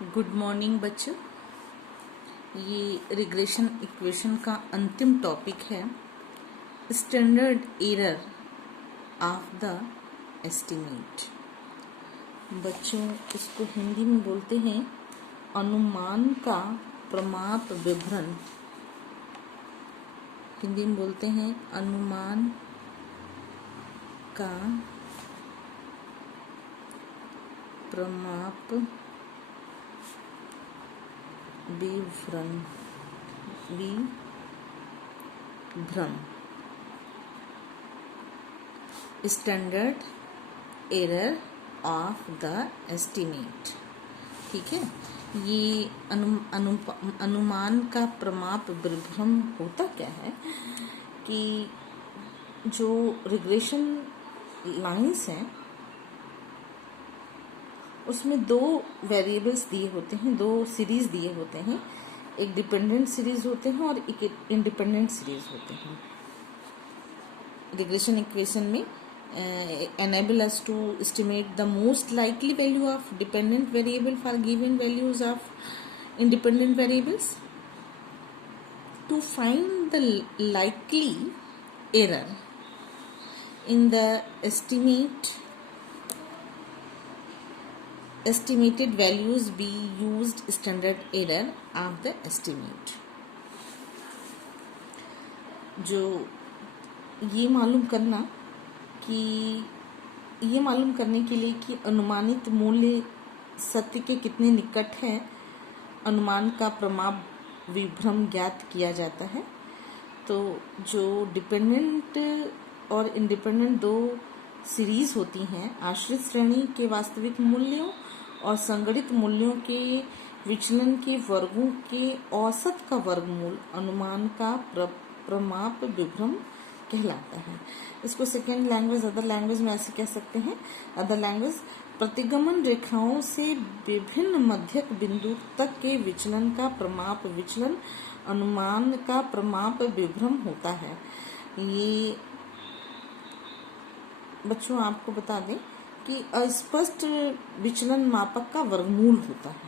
Good morning बच्चों। ये regression equation का अंतिम टॉपिक है, standard error of the estimate. बच्चों, इसको हिंदी में बोलते हैं अनुमान का प्रमाप विवरण। हिंदी में बोलते हैं अनुमान का प्रमाप विवरण standard error of the estimate. ठीक है, ये अनुमान का प्रमाप विवरण होता क्या है कि जो रिग्रेशन लाइंस हैं उसमें दो वेरिएबल्स दिए होते हैं, दो सीरीज दिए होते हैं। एक डिपेंडेंट सीरीज होते हैं और एक इंडिपेंडेंट सीरीज होते हैं। रिग्रेशन इक्वेशन में enable us to estimate the most likely value of dependent variable for given values of independent variables. To find the likely error in the estimated values, we used standard error of the estimate. जो ये मालूम करने के लिए कि अनुमानित मूल्य सत्य के कितने निकट है, अनुमान का प्रमाप विभ्रम ज्ञात किया जाता है। तो जो डिपेंडेंट और इंडिपेंडेंट दो सीरीज होती हैं, आश्रित श्रेणी के वास्तविक मूल्यों और संगणित मूल्यों के विचलन के वर्गों के औसत का वर्गमूल अनुमान का प्रमाप विभ्रम कहलाता है। इसको सेकेंड लैंग्वेज, अदर लैंग्वेज में ऐसे कह सकते हैं। अदर लैंग्वेज, प्रतिगमन रेखाओं से विभिन्न मध्यक बिंदु तक के विचलन का प्रमाप विचलन अनुमान का प्रमाप विभ्रम होता है। ये बच्चों आपको बता दें कि अस्पष्ट विचलन मापक का वर्गमूल होता है।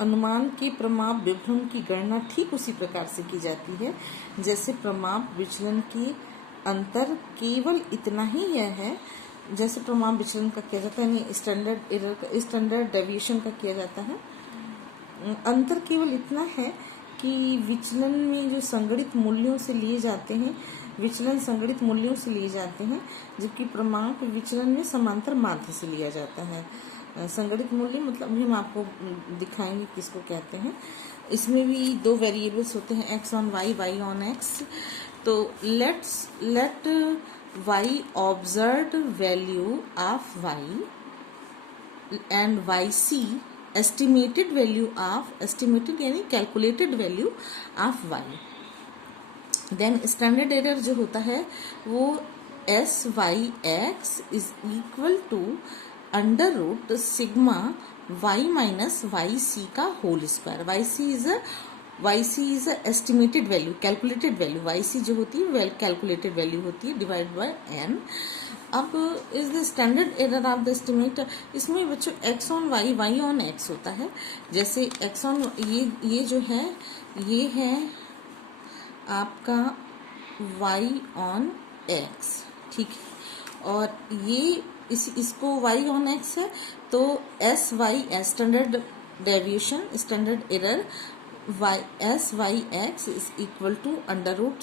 अनुमान के प्रमाप विभ्रम की गणना ठीक उसी प्रकार से की जाती है जैसे प्रमाप विचलन की अंतर केवल इतना ही यह है, जैसे प्रमाप विचलन का किया जाता है, स्टैंडर्ड एरर का, स्टैंडर्ड डेविएशन का किया जाता है। अंतर केवल इतना है कि विचलन में जो संगणित मूल्यों से लिए जाते हैं, विचलन संगणित मूल्यों से लिए जाते हैं, जबकि प्रमाप विचलन में समांतर माध्य से लिया जाता है। संगणित मूल्य मतलब भी हम आपको दिखाएंगे किसको कहते हैं। इसमें भी दो वेरिएबल्स होते हैं, x on y, y on x। तो let y observed value of y and yc estimated value of, estimated यानी calculated value of y। Then standard error जो होता है वो SYX is equal to under root sigma y minus YC का whole square. YC is a estimated value, calculated value. YC जो होती है calculated value होती है, डिवाइड बाय n। अब is the standard error of the estimate. इसमें बच्चों x on y, y on x होता है। जैसे x ऑन ये जो है ये है आपका y ऑन x, ठीक है, और ये इसको y ऑन x है, तो SY standard deviation, standard error SYX is equal to under root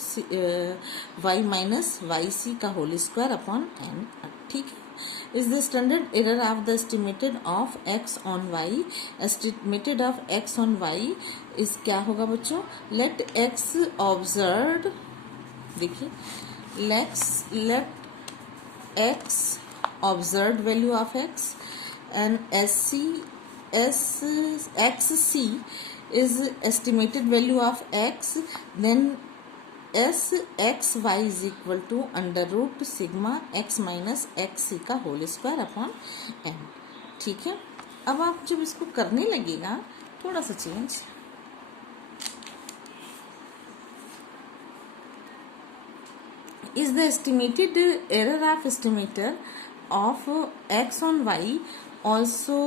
y minus YC का होल स्क्वायर अपॉन n, ठीक है। Is the standard error of the estimated of x on y। Estimated of x on y is क्या होगा बच्चों, let x observed, देखिए लेट x observed value of x and XC is estimated value of x, then SXY is equal to under root sigma x minus XC का whole square upon n, ठीक है। अब आप जब इसको करने लगेगा थोड़ा सा change, is the estimated error of estimator of x on y also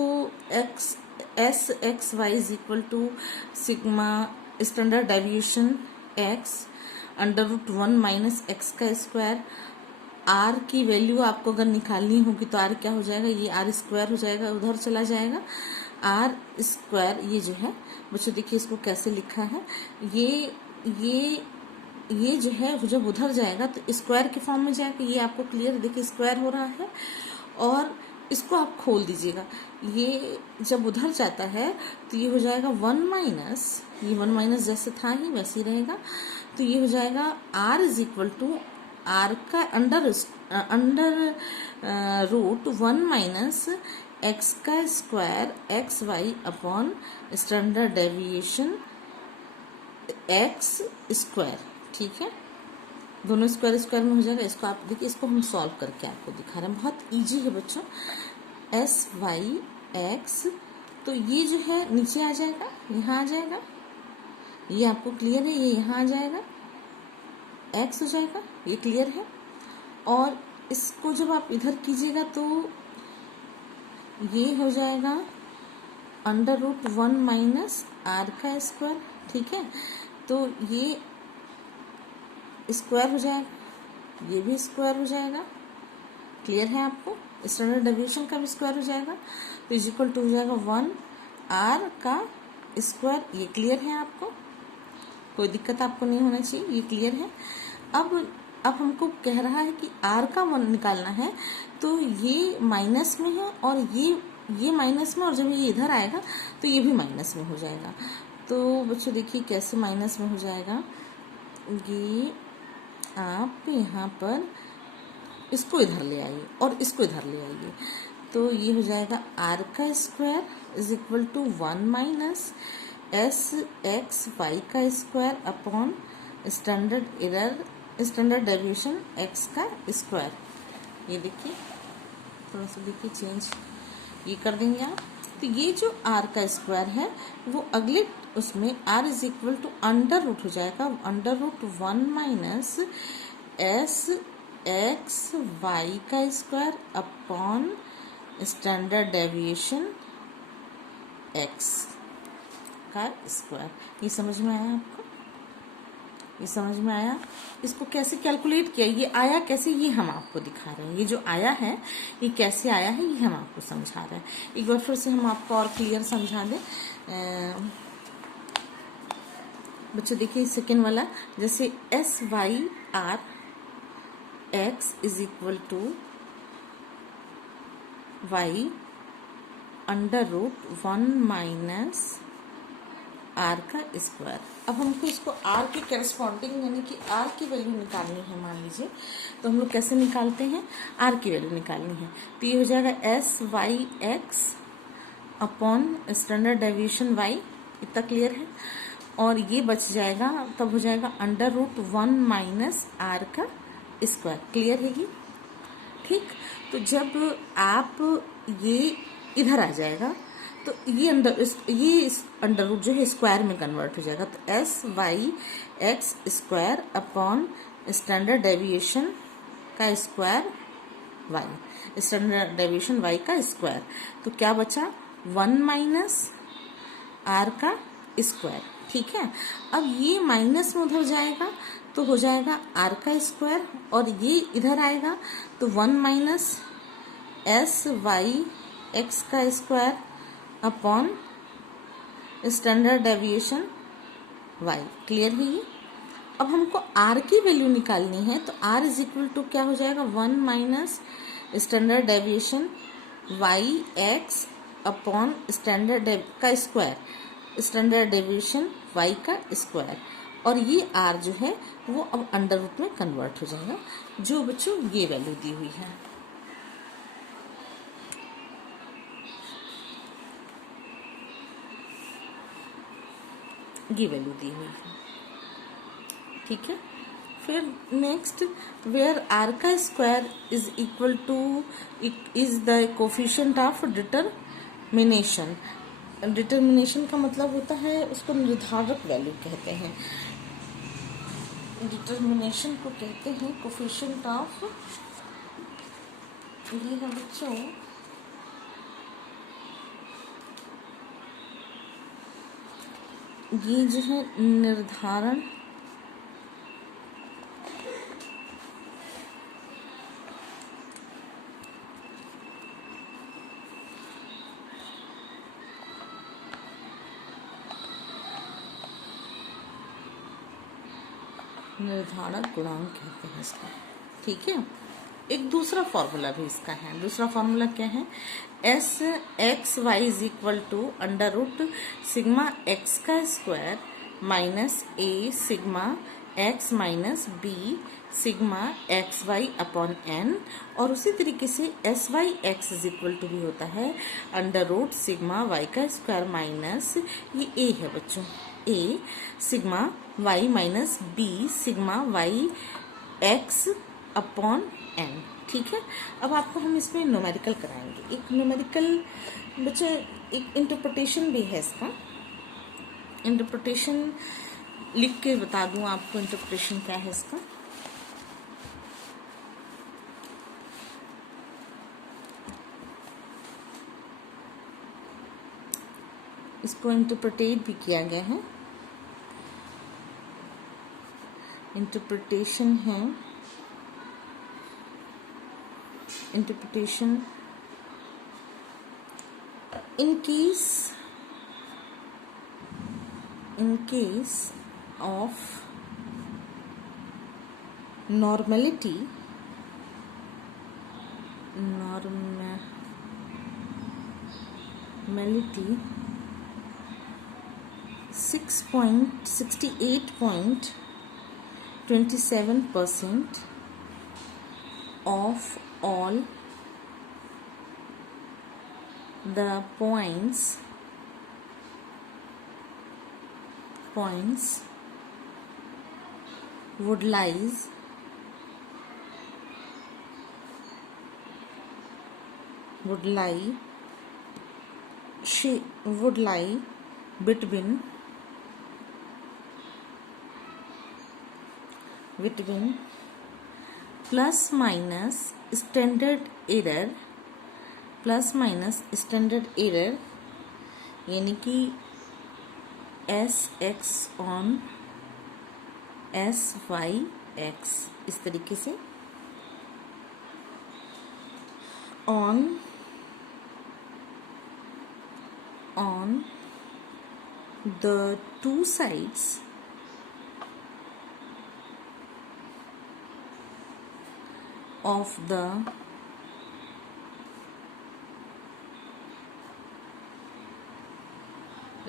S X Y is equal to sigma standard deviation X under root 1 minus X का स्क्वायर। आर की वैल्यू आपको अगर निकालनी होगी तो आर क्या हो जाएगा, ये आर स्क्वायर हो जाएगा, उधर चला जाएगा आर स्क्वायर। ये जो है बच्चों देखिए इसको कैसे लिखा है, ये जो है जब उधर जाएगा तो स्क्वायर के फॉर्म में जाएगा। ये आपको क्लियर देखिए स्क्वायर हो रहा है, और इसको आप खोल दीजिएगा। ये जब उधर जाता है तो ये हो जाएगा 1 माइनस, ये 1 माइनस जैसे था ही वैसे ही रहेगा। तो ये हो जाएगा R is equal to R का अंडर रूट 1 माइनस एक्स का square X Y upon standard deviation X square. ठीक है, दोनों स्क्वायर स्क्वायर में हो जाएगा। इसको आप देखिए, इसको हम सॉल्व करके आपको दिखा रहे हैं, बहुत इजी है बच्चों। एस वाई एक्स, तो ये जो है नीचे आ जाएगा, यहाँ आ जाएगा, ये आपको क्लियर है, ये यहाँ आ जाएगा, एक्स हो जाएगा, ये क्लियर है। और इसको जब आप इधर कीजिएगा तो ये हो जाएगा अंडर रूट 1 माइनस आर का स्क्वायर। ठीक है, तो ये स्क्वायर हो जाएगा, ये भी स्क्वायर हो जाएगा, क्लियर है आपको। स्टैंडर्ड डेविएशन का भी स्क्वायर हो जाएगा, तो इज इक्वल टू हो जाएगा 1 आर का स्क्वायर। ये क्लियर है आपको, कोई दिक्कत आपको नहीं होना चाहिए, ये क्लियर है। अब हमको कह रहा है कि आर का वन निकालना है, तो ये माइनस में है और ये माइनस में, और जब ये इधर आएगा तो ये भी माइनस में हो जाएगा। तो बच्चों देखिए कैसे माइनस में हो जाएगा, ये आप यहाँ पर इसको इधर ले आइए और इसको इधर ले आइए, तो ये हो जाएगा आर का square is equal to 1 minus S X Y का square upon standard deviation X का स्क्वायर। ये देखिए थोड़ा सा देखिए चेंज ये कर देंगे आप। तो ये जो आर का स्क्वायर है वो अगले उसमें R is equal to under root हो जाएगा, under root 1 minus S X Y का square upon standard deviation X का स्क्वायर। ये समझ में आया आपको, ये समझ में आया। इसको कैसे कैलकुलेट किया, ये आया कैसे, ये हम आपको दिखा रहे हैं। ये जो आया है ये कैसे आया है, ये हम आपको समझा रहे हैं। एक बार फिर से हम आपको और क्लियर समझा दें बच्चों। देखिए सेकेंड वाला, जैसे S Y R X is equal to Y under root 1 minus R का स्क्वायर। अब हमको इसको आर के करस्पॉन्डिंग यानी कि आर की वैल्यू निकालनी है, मान लीजिए। तो हम लोग कैसे निकालते हैं, आर की वैल्यू निकालनी है। तो ये हो जाएगा S Y X upon standard deviation Y, इतना क्लियर है। और ये बच जाएगा, तब हो जाएगा अंडर रूट 1 माइनस आर का स्क्वायर, क्लियर है ये। ठीक, तो जब आप ये इधर आ जाएगा तो ये अंडर रूट जो है स्क्वायर में कन्वर्ट हो जाएगा। तो S Y X square upon standard deviation का square Y, standard deviation Y का स्क्वायर। तो क्या बचा, 1 माइनस आर का स्क्वायर। ठीक है, अब ये माइनस में उधर जाएगा तो हो जाएगा आर का स्क्वायर, और ये इधर आएगा तो 1 माइनस एस वाई एक्स का square upon standard deviation Y, clear है ये। अब हमको आर की वैल्यू निकालनी है, तो आर इज इक्वल टू क्या हो जाएगा, 1 minus standard deviation Y X upon standard का स्क्वायर, स्टैंडर्ड डेविएशन वाई का स्क्वायर। और ये आर जो है वो अब अंडर रूट में कन्वर्ट हो जाएगा, जो बच्चों ये वैल्यू दी हुई है। ये वैल्यू दी हुई है, ठीक है। फिर नेक्स्ट, वेयर आर का square is equal two is the coefficient of determination. Determination का मतलब होता है, उसको निर्धारक वैल्यू कहते हैं। डिटरमिनेशन को कहते हैं कोफिशिएंट ऑफ, ये है बच्चों ये जो है निर्धारण निर्धारक गुणांक कहते हैं इसको। ठीक है, एक दूसरा फॉर्मूला भी इसका है। दूसरा फॉर्मूला क्या है? S X Y is equal to under root sigma X का square minus A sigma X minus B sigma X Y upon N. और उसी तरीके से S Y X is equal to भी होता है अंडर रूट सिग्मा वाई का square minus, ये ए है बच्चों, A sigma Y minus B sigma Y X upon N. ठीक है, अब आपको हम इसमें न्यूमेरिकल कराएंगे। एक न्यूमेरिकल बच्चे, एक इंटरप्रिटेशन भी है इसका। इंटरप्रिटेशन लिख के बता दूं आपको इंटरप्रिटेशन क्या है इसका। इसको इंटरप्रिटेट भी किया गया है। इंटरप्रिटेशन है, interpretation in case of normality 6.68.27% of all the points would lie between plus minus standard error यानी कि S X on S Y X, इस तरीके से on the two sides of the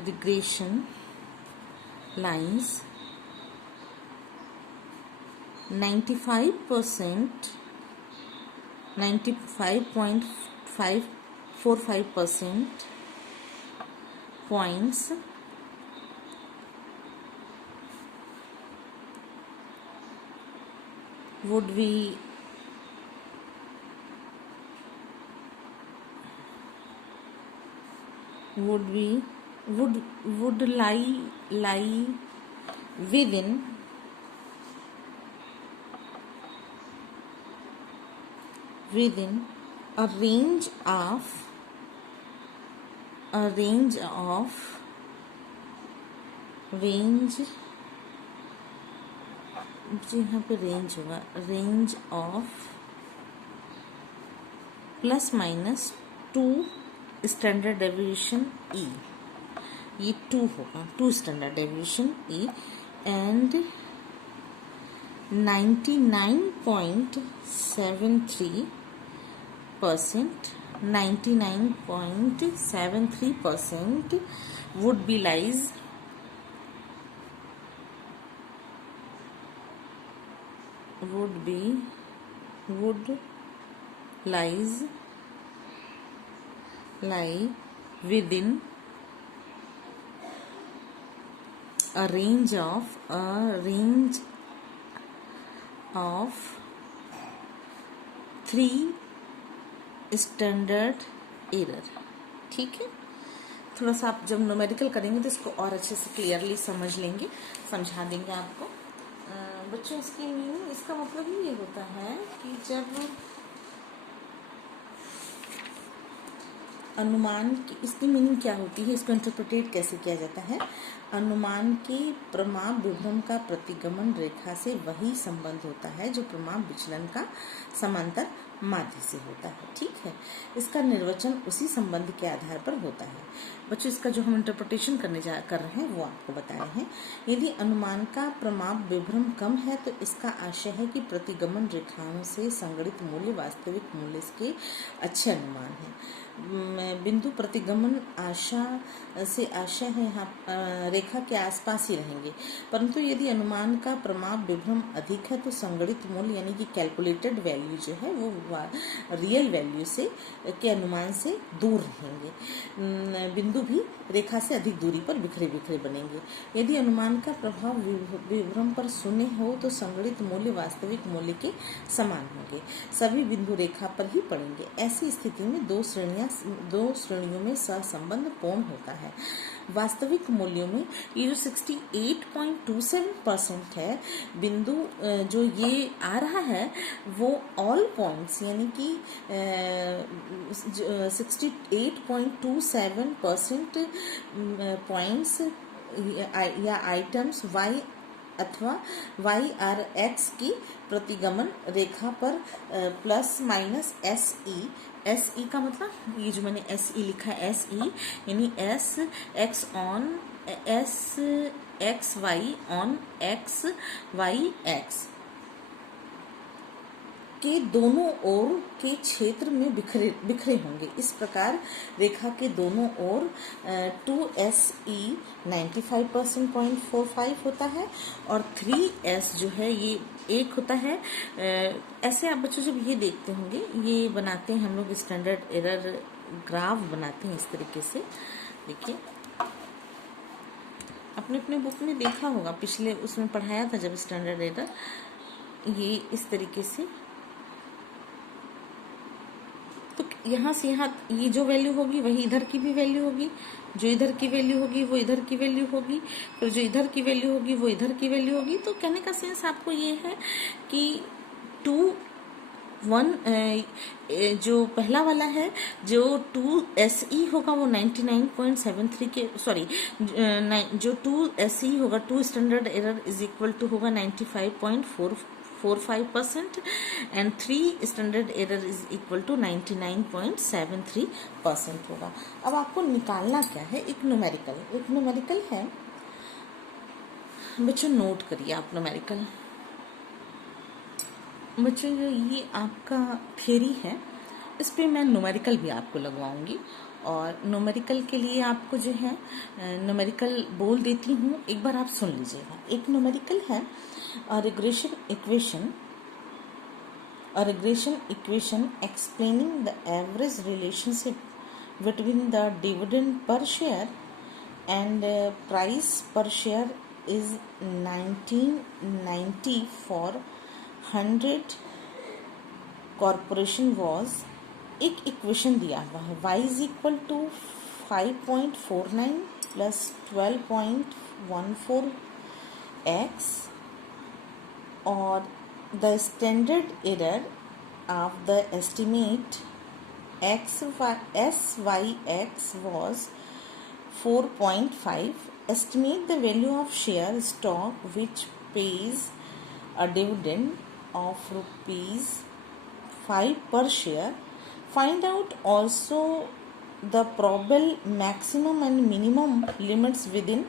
regression lines 95.545% points would lie within a range of यहाँ पे range होगा, range of plus minus 2 standard deviation E, ये 2 होगा, 2 standard deviation E, and 99.73% would lie within a range of 3 standard error. ठीक है, थोड़ा सा आप जब न्यूमेरिकल करेंगे तो इसको और अच्छे से क्लियरली समझ लेंगे, समझा देंगे आपको। बच्चों इसकी मीनिंग, इसका मतलब ही ये होता है कि जब अनुमान की इसकी मीनिंग क्या होती है, इसको इंटरप्रिटेट कैसे किया जाता है। अनुमान की प्रमाप विभ्रम का प्रतिगमन रेखा से वही संबंध होता है जो प्रमाप विचलन का समांतर माध्य से होता है। ठीक है, इसका निर्वचन उसी संबंध के आधार पर होता है। बच्चों, इसका जो हम इंटरप्रिटेशन कर रहे हैं वो आपको बता रहे हैं। यदि अनुमान का प्रमाप विभ्रम कम है तो इसका आशय है कि प्रतिगमन रेखाओं से संगणित मूल्य वास्तविक मूल्य के अच्छे अनुमान है। बिंदु प्रतिगमन आशा से आशय है यहाँ रेखा के आसपास ही रहेंगे, परंतु यदि अनुमान का प्रमाप विभ्रम अधिक है तो संगणित मूल्य यानी कि कैलकुलेटेड वैल्यू जो है वो रियल वैल्यू से के अनुमान से दूर रहेंगे। बिंदु भी रेखा से अधिक दूरी पर बिखरे बिखरे बनेंगे। यदि अनुमान का प्रभाव विभ्रम पर शून्य हो तो संगणित मूल्य वास्तविक मूल्य के समान होंगे, सभी बिंदु रेखा पर ही पड़ेंगे। ऐसी स्थिति में दो श्रेणियों में सहसंबंध पूर्ण होता है। वास्तविक मूल्यों में ये जो 68.27% है बिंदु जो ये आ रहा है वो ऑल पॉइंट्स यानी कि 68.27% पॉइंट्स या आइटम्स y अथवा YRX की प्रतिगमन रेखा पर प्लस माइनस SE का मतलब ये जो मैंने SE लिखा है SE यानी SX on SXY on XYX के दोनों ओर के क्षेत्र में बिखरे होंगे। इस प्रकार रेखा के दोनों ओर 2SE 95.45 होता है और 3S जो है ये एक होता है। ऐसे आप बच्चों जब ये देखते होंगे, ये बनाते हैं हम लोग स्टैंडर्ड एरर ग्राफ बनाते हैं इस तरीके से। देखिए अपने अपने बुक में देखा होगा, पिछले उसमें पढ़ाया था जब स्टैंडर्ड एरर, ये इस तरीके से। तो यहाँ से यहाँ ये जो वैल्यू होगी वही इधर की भी वैल्यू होगी, जो इधर की वैल्यू होगी वो इधर की वैल्यू होगी, फिर जो इधर की वैल्यू होगी वो इधर की वैल्यू होगी। तो कहने का सेंस आपको ये है कि 2 1 जो पहला वाला है जो 2SE होगा वो 99.73 के जो 2SE होगा 2 standard error is equal to होगा 95.45% and 3 standard error is equal to 99.73% होगा। अब आपको निकालना क्या है, एक न्यूमेरिकल है बच्चों, नोट करिए आप न्यूमेरिकल। बच्चों ये आपका थ्योरी है, इस पे मैं न्यूमेरिकल भी आपको लगवाऊंगी और न्यूमेरिकल के लिए आपको जो है न्यूमेरिकल बोल देती हूँ, एक बार आप सुन लीजिएगा। एक न्यूमेरिकल है regression equation explaining the average relationship between the dividend per share and price per share is 1990 for 100 corporation was. एक इक्वेशन दिया हुआ है y is equal to 5.49 plus 12.14x और the standard error of the estimate SYX was 4.5. Estimate the value of share stock which pays a dividend of ₹5 per share. Find out also the probable maximum and minimum limits within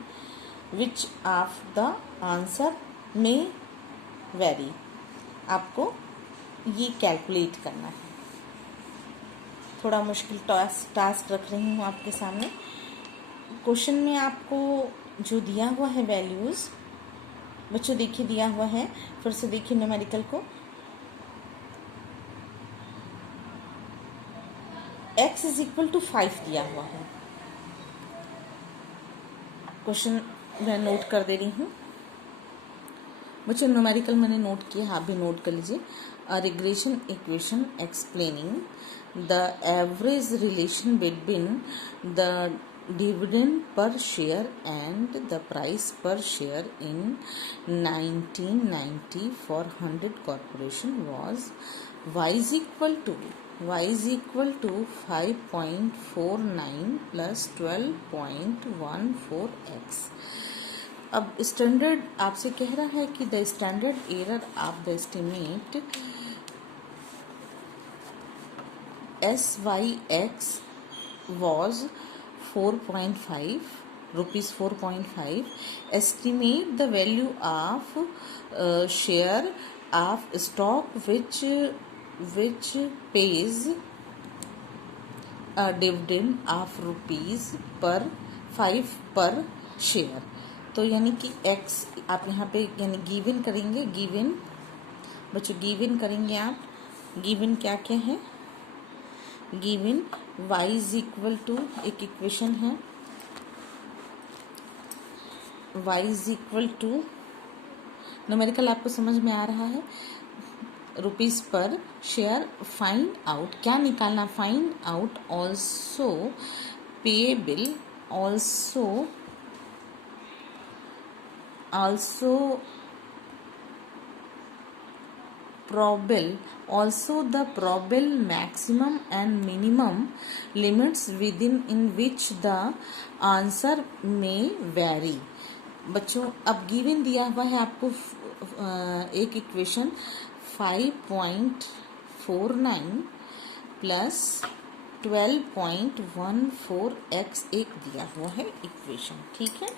which of the answer may vary. आपको ये calculate करना है। थोड़ा मुश्किल task रख रही हूँ आपके सामने। क्वेश्चन में आपको जो दिया हुआ है वैल्यूज़ बच्चों देखिए दिया हुआ है, फिर से देखिए न्यूमेरिकल को। x इज इक्वल टू 5 दिया हुआ है। क्वेश्चन मैं नोट कर दे रही हूँ बच्चों, न्यूमेरिकल मैंने नोट किया, आप भी नोट कर लीजिए। अ regression equation explaining the average relation between the dividend per share and the price per share in 1990 for 100 corporation was y is equal to y is equal to 5.49 plus 12.14x। अब standard आपसे कह रहा है कि the standard error of the estimate SYX was 4.5 rupees 4.5. Estimate the value of share of stock which pays a dividend of rupees per 5 per share। तो यानी कि x आप यहाँ पे यानी गिवन करेंगे, गिवन बच्चों गिवन करेंगे आप। गिवन क्या क्या है? Given y is equal to, एक इक्वेशन है, y is equal to numerical आपको समझ में आ रहा है, rupees per share. Find out, क्या निकालना? Find out also payable, also probable, also the probable maximum and minimum limits within in which the answer may vary। बच्चों अब गिवन दिया हुआ है आपको एक इक्वेशन 5.49 प्लस 12.14x एक दिया हुआ है इक्वेशन, ठीक है।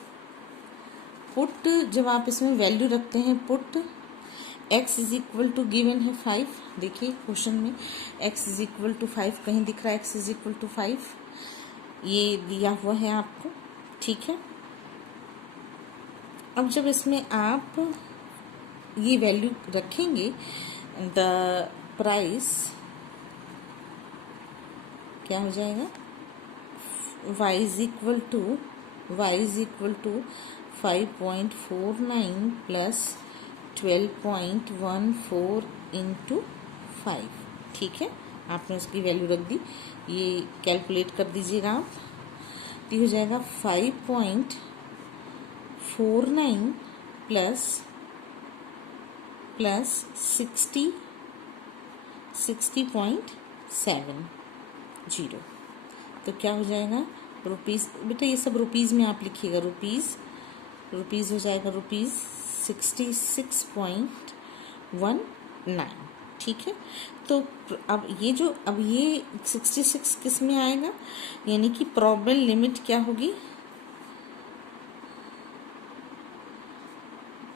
पुट, जब आप इसमें वैल्यू रखते हैं, put x is equal to given है 5, देखिए क्वेश्चन में x इज इक्वल टू 5 कहीं दिख रहा है, x इज इक्वल टू 5 ये दिया हुआ है आपको, ठीक है। अब जब इसमें आप ये वैल्यू रखेंगे, द प्राइस क्या हो जाएगा? y is equal to 5.49 plus 12.14 into 5, ठीक है। आपने उसकी वैल्यू रख दी, ये कैलकुलेट कर दीजिएगा आप, ये हो जाएगा 5.49 प्लस 60.70। तो क्या हो जाएगा? रुपीज़, बेटा ये सब रुपीज़ में आप लिखिएगा, रुपीज़ हो जाएगा रुपीज़ 66.19, ठीक है। तो अब ये 66 किस में आएगा? यानी कि प्रोबेबल लिमिट क्या होगी?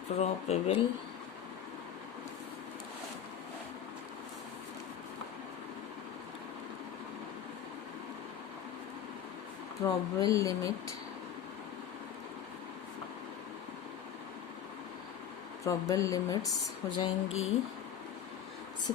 प्रोबेबल लिमिट, प्रोबेबल लिमिट्स हो जाएंगी